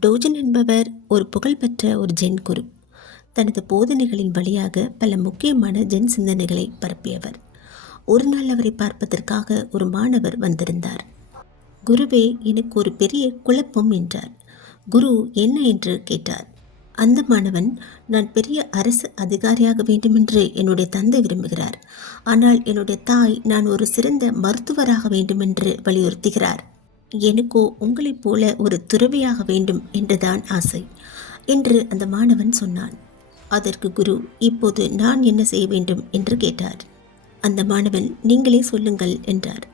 டோஜன் என்பவர் ஒரு புகழ்பெற்ற ஒரு ஜென் குரு. தனது போதனைகளின் வழியாக பல முக்கியமான ஜென் சிந்தனைகளை பரப்பியவர். ஒரு நாள் அவரை பார்ப்பதற்காக ஒரு மாணவர் வந்திருந்தார். குருவே எனக்கு ஒரு பெரிய குழப்பம் என்றார். குரு என்ன என்று கேட்டார். அந்த மாணவன் நான் பெரிய அரசு அதிகாரியாக வேண்டுமென்று என்னுடைய தந்தை விரும்புகிறார். ஆனால் என்னுடைய தாய் நான் ஒரு சிறந்த மருத்துவராக வேண்டுமென்று வலியுறுத்துகிறார். எனக்கோ உங்களைப் போல ஒரு துறவியாக வேண்டும் என்றுதான் ஆசை. என்று அந்த மாணவன் சொன்னான். அதற்கு குரு இப்போது நான் என்ன செய்ய வேண்டும்? என்று கேட்டார். அந்த மாணவன் நீங்களே சொல்லுங்கள் என்றார்.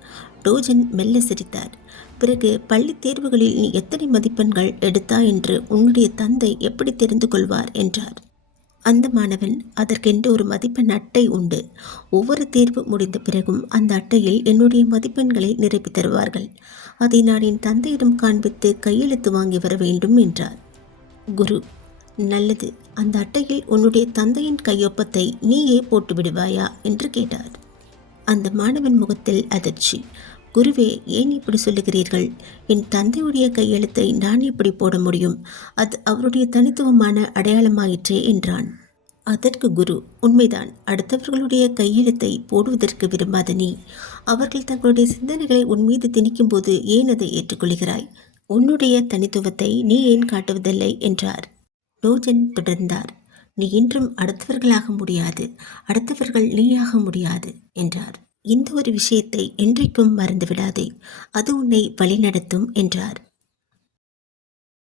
டோஜன் மெல்ல சிரித்தார். பிறகு பள்ளி தேர்வுகளில் நீ எத்தனை மதிப்பெண்கள் எடுத்தா என்று உன்னுடைய தந்தை எப்படி தெரிந்து கொள்வார்? என்றார். அந்த மாணவன் அதற்கென்று ஒரு மதிப்பெண் அட்டை உண்டு. ஒவ்வொரு தேர்வு முடிந்த பிறகும் அந்த அட்டையில் என்னுடைய மதிப்பெண்களை நிரப்பி தருவார்கள். அதை நான் என் தந்தையிடம் காண்பித்து கையெழுத்து வாங்கி வர வேண்டும் என்றார். குரு நல்லது. அந்த அட்டையில் உன்னுடைய தந்தையின் கையொப்பத்தை நீயே போட்டு விடுவாயா? என்று கேட்டார். அந்த மாணவன் முகத்தில் அதிர்ச்சி. குருவே ஏன் இப்படி சொல்லுகிறீர்கள்? என் தந்தையுடைய கையெழுத்தை நான் எப்படி போட முடியும்? அது அவருடைய தனித்துவமான அடையாளமாயிற்றே என்றான். அதற்கு குரு உண்மைதான். அடுத்தவர்களுடைய கையெழுத்தை போடுவதற்கு விரும்பாத நீ. அவர்கள் தங்களுடைய சிந்தனைகளை உன் மீது திணிக்கும்போது ஏன் அதை ஏற்றுக்கொள்கிறாய்? உன்னுடைய தனித்துவத்தை நீ ஏன் காட்டுவதில்லை? என்றார். ரோஜன் தொடர்ந்தார். நீ இன்றும் அடுத்தவர்களாக முடியாது. அடுத்தவர்கள் நீயாக முடியாது என்றார். இந்த ஒரு விஷயத்தை என்றைக்கும் மறந்துவிடாதே. அது உன்னை வழிநடத்தும் என்றார்.